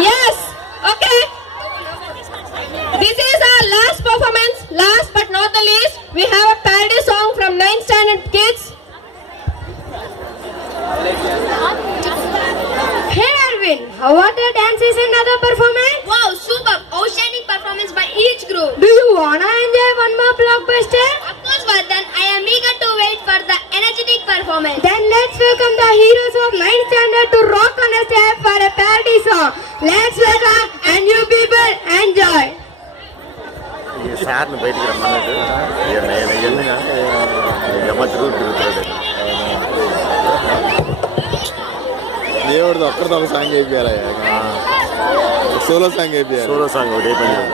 Yes. Okay. This is our last performance. Last but not the least, we have a parody song from 9th standard kids. Hey Arvin, how are the dances and other performance? Wow, super! Outstanding performance by each group. Do you wanna enjoy one more blockbuster? Of course, Vardhan, I am eager to wait for the energetic performance. Then let's welcome the heroes of 9th standard to rock on a stage for a parody song. Let's welcome and you people enjoy. సార్ని బయటికి రమ్మన్నాడు. దేవుడితో ఒక్కరితో ఒక song అయిపోయారా? Solo song అయిపోయారు. Solo song ఒకటి అయిపోయింది.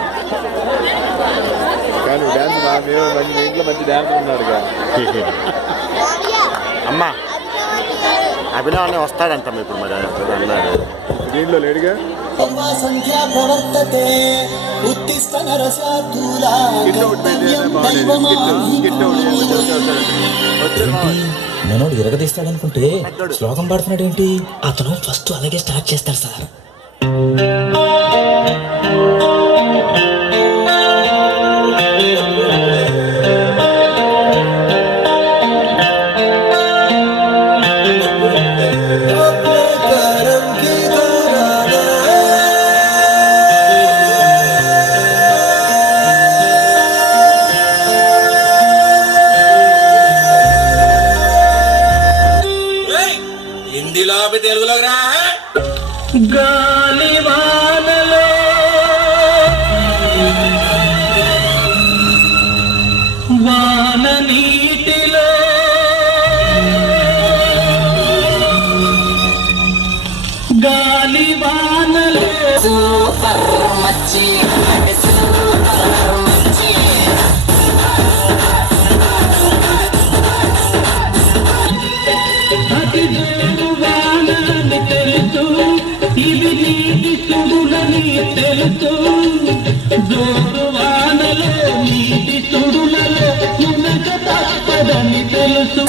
కానీ డ్యాన్స్ మంచి ఇంట్లో మంచి డ్యాన్స్ ఉన్నాడు. అమ్మా అభినవ్ వస్తాడంట ఇప్పుడు మరి అన్నారు. దీంట్లో లేడుగా. మనోడు ఇరగదీస్తాడనుకుంటే శ్లోకం పాడుతున్నాడు ఏంటి? అతను ఫస్ట్ అలాగే స్టార్ట్ చేస్తాడు సార్. గాలివానలో వాన నీటిలో గాలివానలో అతి జోరు వానని తెలుసు, ఇది నీటి సుడులని తెలుసు. జోరు వానలో నీటి సుడులలో మునగ తప్పదని తెలుసు.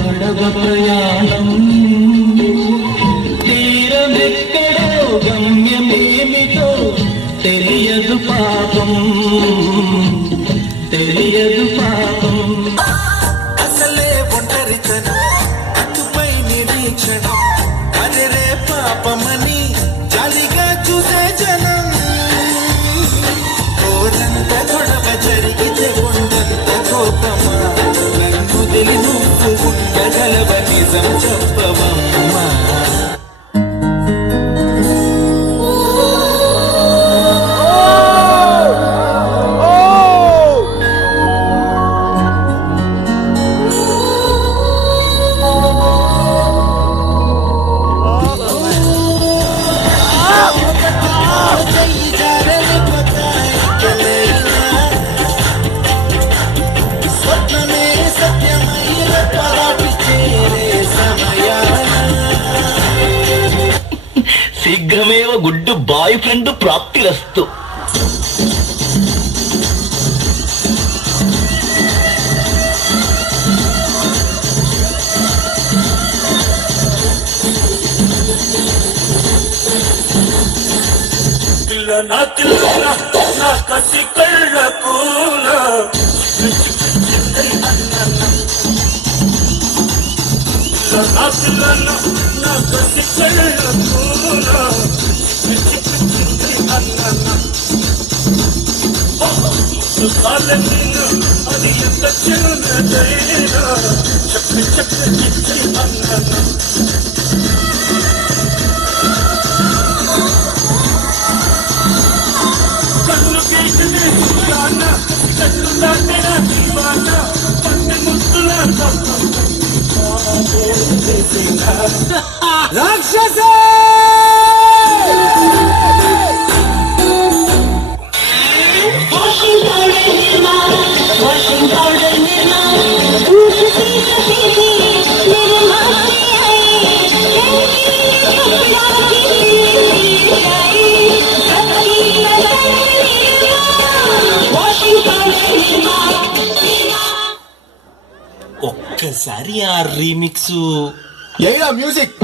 పడవ ప్రయాణం తీరమెక్కడో గమ్యమేమిటో తెలియదు పాపం, తెలియదు పాపం. అసలే ఒంటరితనం, అటుపై నిరీక్షణ, అదరే పాపమని జాలిగా చూసే జనం. కోరంత గొడవ జరిగితే కొండంత కోపమా, నన్ను తెలి నువ్వు ఉండగలవ నిజం చెప్పవమ్మా. శీఘ్రమేవ గుడ్ బాయ్ ఫ్రెండ్ ప్రాప్తిరస్తు. నా కసి కళ్ళకు నా కసి కళ్ళకు అది ఎంత చిన్నదైనా చక్క చక్క అన్న కన్ను కేటనే గాన కన్ను దాటేనా దీవాన పన్నె ముత్తుల రాక్షస ఒక్కసారి ఆ రీమిక్స్ ఏడా మ్యూజిక్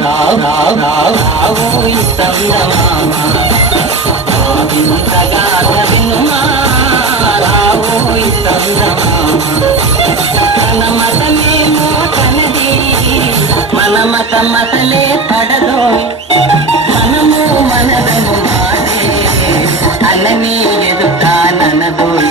మన మత మతలే పడదోయ్ మనము మనదము మాటే అన్నని ఎదుటాననదోయ్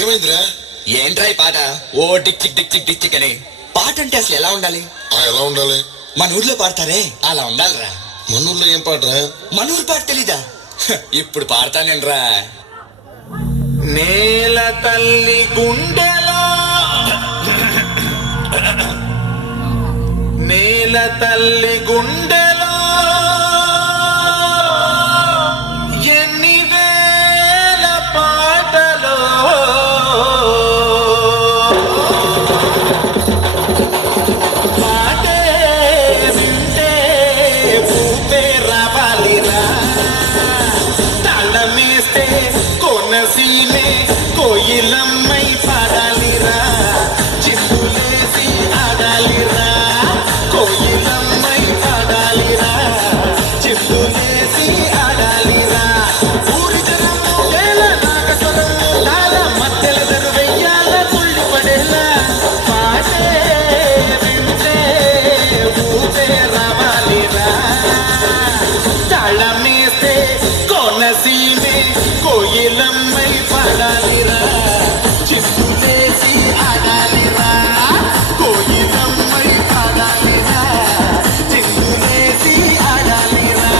ఏమైందిరా? ఏంట్రా ఈ పాట ఓ tick tick tick tick tick tick అని పాట అంటే అసలు ఎలా ఉండాలి? ఎలా ఉండాలి? మన ఊర్లో పాడతారే అలా ఉండాలిరా. మన ఊర్లో ఏం పాటరా? మన ఊరు పాట తెలీదా? ఇప్పుడు పాడతానేన్రా. నేల తల్లి గుండెలో నేల తల్లి గుండెలో ఎన్ని వేల పాటలో పాటే వింటే పూపే రావాలిరా తాళమేస్తే కొనసీమే కోయిలమ్మై పాడాలిరా చిందులేసి ఆడాలిరా కోయిలమ్మై పాడాలిరా చిందులేసి ఆడాలిరా ఊరి జనము వేల నాగస్వరము తాళ మధ్యల వెయ్యాల తుళ్ళి పడేలా పాటే వింటే ఊపే రావాలిరా తాళమేస్తే కోనసీమే కోయిలమ్మై పాడాలిరా చిందులేసి ఆడాలిరా కోయిలమ్మై పాడాలిరా చిందులేసి ఆడాలిరా.